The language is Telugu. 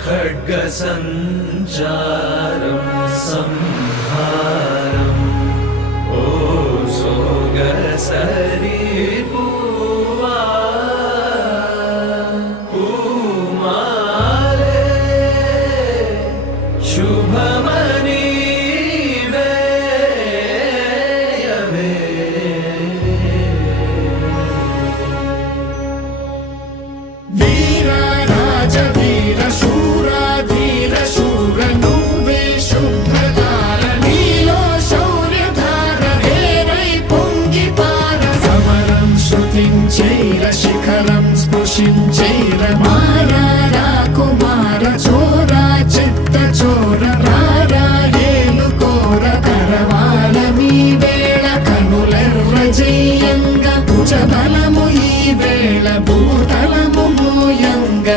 खड्ग सञ्चारं संहारं ओ सोगसरी पूवा पूमाले शुभमनी శిఖరం స్పృశించైర మారా కుమార చోరా చిత్త చోర రారా ఏలుకోర కరవాల మీ వేళ కనులెర్ర జయంగ భుజబలము ఈ వేళ భూతలము మోయంగ